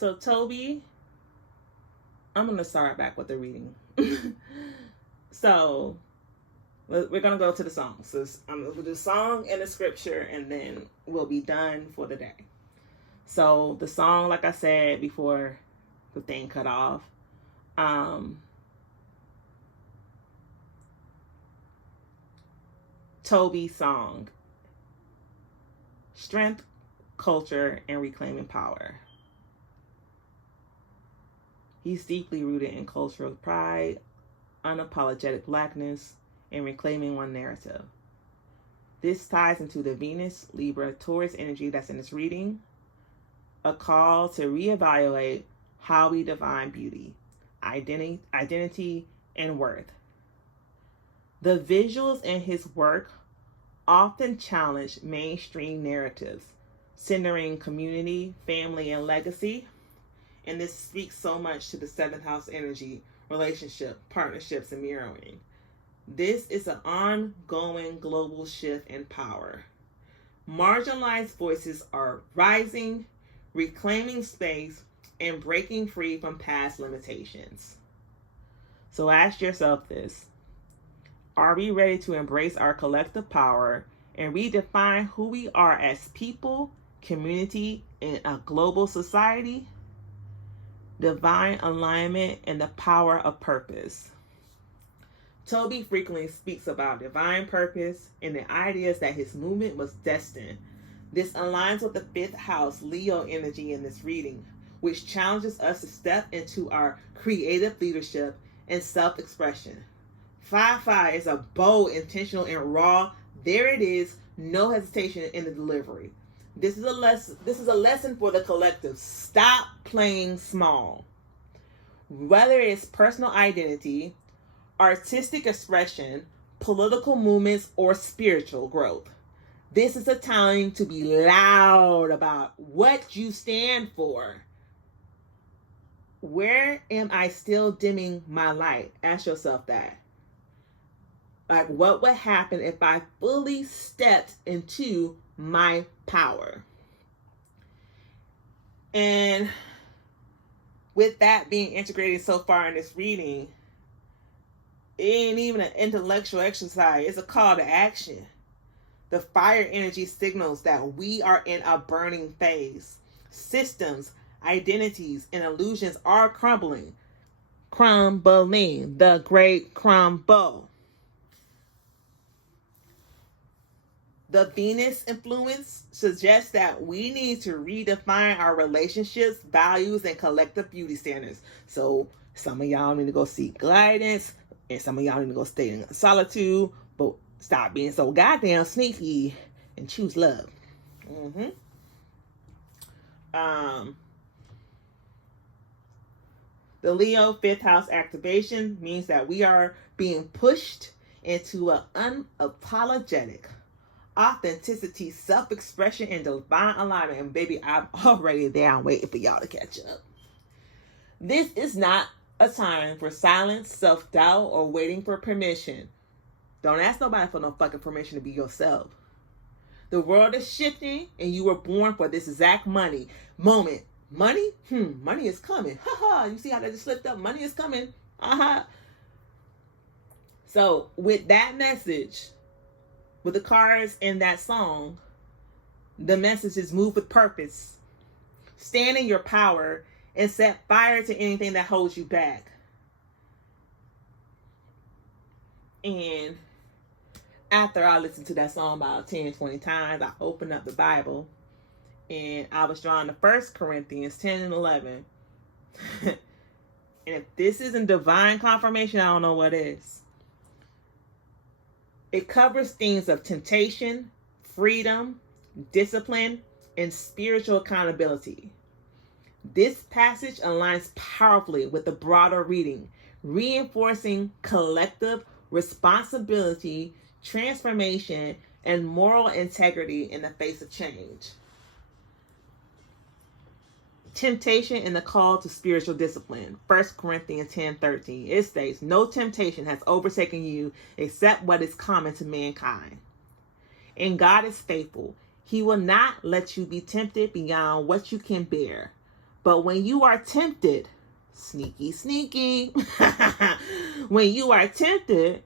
So Tobe, I'm going to start back with the reading. So we're going to go to the song. So I'm going to do the song and the scripture, and then we'll be done for the day. So the song, like I said before the thing cut off, Tobe's song, Strength, Culture, and Reclaiming Power. He's deeply rooted in cultural pride, unapologetic blackness, and reclaiming one narrative. This ties into the Venus, Libra, Taurus energy that's in this reading, a call to reevaluate how we define beauty, identity, and worth. The visuals in his work often challenge mainstream narratives, centering community, family, and legacy. And this speaks so much to the 7th house energy, relationship, partnerships, and mirroring. This is an ongoing global shift in power. Marginalized voices are rising, reclaiming space, and breaking free from past limitations. So ask yourself this. Are we ready to embrace our collective power and redefine who we are as people, community, and a global society? Divine alignment and the power of purpose. Tobe frequently speaks about divine purpose and the ideas that his movement was destined. This aligns with the 5th house Leo energy in this reading, which challenges us to step into our creative leadership and self-expression. Fye Fye is a bold, intentional, and raw. There it is, no hesitation in the delivery. This is a lesson for the collective. Stop playing small. Whether it's personal identity, artistic expression, political movements, or spiritual growth. This is a time to be loud about what you stand for. Where am I still dimming my light? Ask yourself that. Like, what would happen if I fully stepped into my power? And with that being integrated so far in this reading, it ain't even an intellectual exercise. It's a call to action. The fire energy signals that we are in a burning phase. Systems, identities, and illusions are crumbling. Crumbling. The great crumble. The Venus influence suggests that we need to redefine our relationships, values, and collective beauty standards. So some of y'all need to go seek guidance, and some of y'all need to go stay in solitude, but stop being so goddamn sneaky and choose love. The Leo 5th house activation means that we are being pushed into an unapologetic authenticity, self-expression, and divine alignment. And baby, I'm already there. I'm waiting for y'all to catch up. This is not a time for silence, self-doubt, or waiting for permission. Don't ask nobody for no fucking permission to be yourself. The world is shifting, and you were born for this exact moment. Money? Money is coming. You see how that just slipped up? Money is coming. So with that message, with the cards in that song, the message is move with purpose. Stand in your power and set fire to anything that holds you back. And after I listened to that song about 10, 20 times, I opened up the Bible and I was drawn to 1 Corinthians 10 and 11. And if this isn't divine confirmation, I don't know what is. It covers themes of temptation, freedom, discipline, and spiritual accountability. This passage aligns powerfully with the broader reading, reinforcing collective responsibility, transformation, and moral integrity in the face of change. Temptation and the call to spiritual discipline. 1 Corinthians 10:13. It states, no temptation has overtaken you except what is common to mankind. And God is faithful. He will not let you be tempted beyond what you can bear. But when you are tempted, sneaky, sneaky, when you are tempted,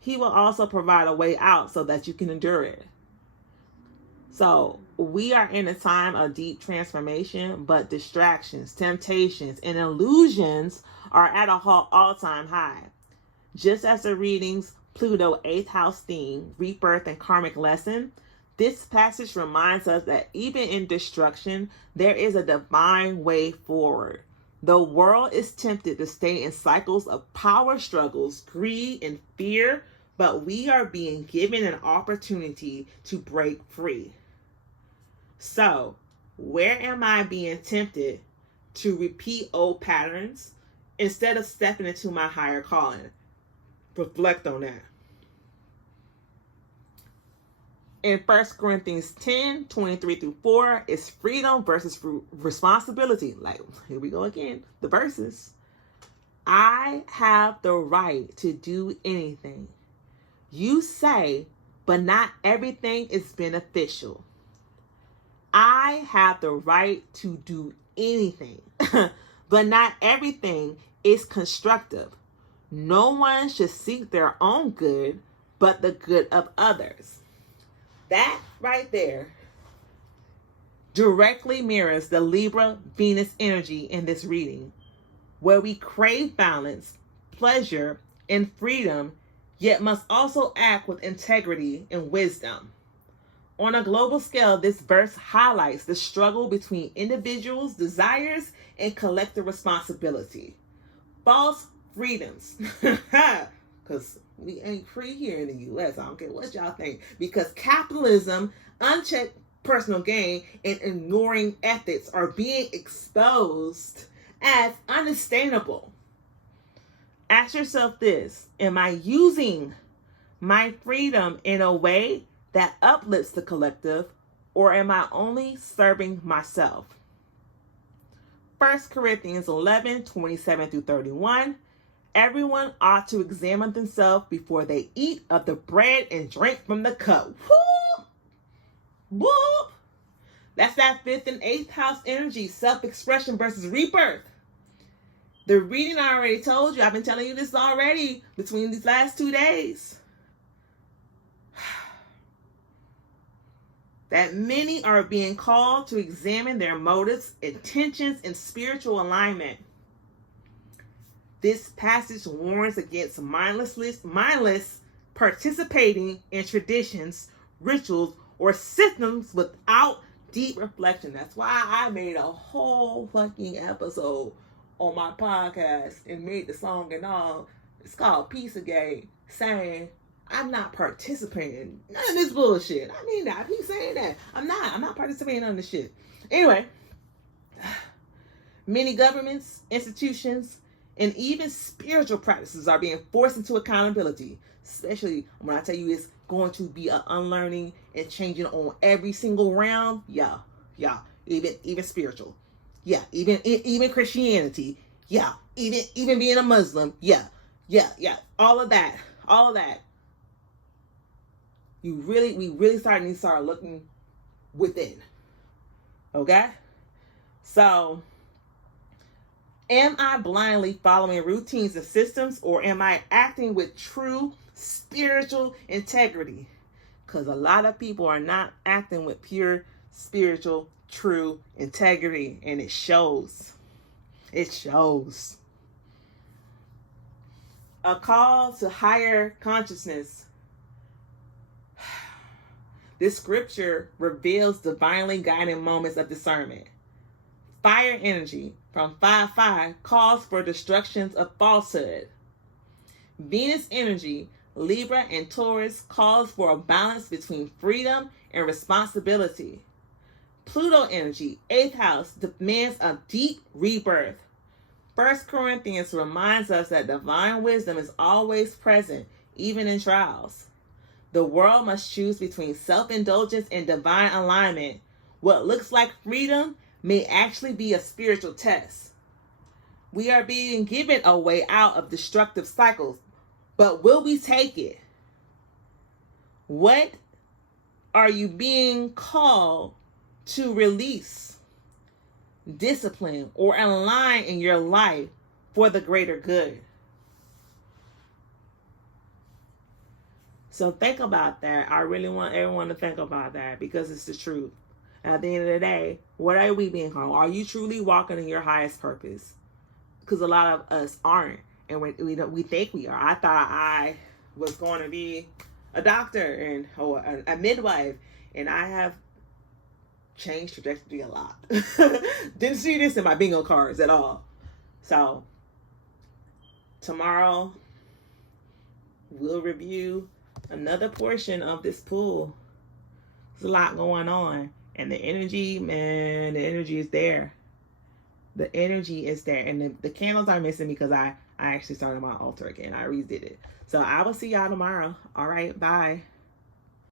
he will also provide a way out so that you can endure it. So we are in a time of deep transformation, but distractions, temptations, and illusions are at a all-time high. Just as the readings Pluto 8th house theme, rebirth and karmic lesson, this passage reminds us that even in destruction, there is a divine way forward. The world is tempted to stay in cycles of power struggles, greed, and fear, but we are being given an opportunity to break free. So, where am I being tempted to repeat old patterns instead of stepping into my higher calling? Reflect on that. In 1 Corinthians 10, 23 through 4, is freedom versus responsibility. Like, here we go again, the verses. I have the right to do anything. You say, but not everything is beneficial. I have the right to do anything, but not everything is constructive. No one should seek their own good, but the good of others. That right there directly mirrors the Libra Venus energy in this reading, where we crave balance, pleasure, and freedom, yet must also act with integrity and wisdom. On a global scale, this verse highlights the struggle between individuals' desires and collective responsibility. False freedoms. Because we ain't free here in the U.S. I don't care what y'all think. Because capitalism, unchecked personal gain, and ignoring ethics are being exposed as unsustainable. Ask yourself this: am I using my freedom in a way that uplifts the collective, or am I only serving myself? 1 Corinthians 11, 27 through 31. Everyone ought to examine themselves before they eat of the bread and drink from the cup. Whoop! Whoop! That's that 5th and 8th house energy, self-expression versus rebirth. The reading I already told you, I've been telling you this already between these last 2 days. That many are being called to examine their motives, intentions, and spiritual alignment. This passage warns against mindless participating in traditions, rituals, or systems without deep reflection. That's why I made a whole fucking episode on my podcast and made the song and all. It's called Pizzagate, saying I'm not participating in none of this bullshit. I mean, I keep saying that. I'm not participating in this shit. Anyway, many governments, institutions, and even spiritual practices are being forced into accountability, especially when I tell you it's going to be an unlearning and changing on every single realm. Yeah, even spiritual. Yeah, even Christianity. Yeah, even being a Muslim. Yeah, all of that. We really need to start looking within. Okay? So, am I blindly following routines and systems, or am I acting with true spiritual integrity? Because a lot of people are not acting with pure spiritual, true integrity, and it shows. It shows. A call to higher consciousness. This scripture reveals divinely guiding moments of discernment. Fire energy from Fye Fye calls for destructions of falsehood. Venus energy, Libra and Taurus, calls for a balance between freedom and responsibility. Pluto energy, 8th house, demands a deep rebirth. 1 Corinthians reminds us that divine wisdom is always present, even in trials. The world must choose between self-indulgence and divine alignment. What looks like freedom may actually be a spiritual test. We are being given a way out of destructive cycles, but will we take it? What are you being called to release? discipline, or align in your life for the greater good. So think about that. I really want everyone to think about that because it's the truth. At the end of the day, what are we being called? Are you truly walking in your highest purpose? Because a lot of us aren't, and we think we are. I thought I was going to be a doctor or a midwife, and I have changed trajectory a lot. Didn't see this in my bingo cards at all. So tomorrow we'll review another portion of this pool. There's a lot going on, and the energy, man, the energy is there. The energy is there, and the candles are missing because I actually started my altar again. I redid it. So I will see y'all tomorrow. All right, bye.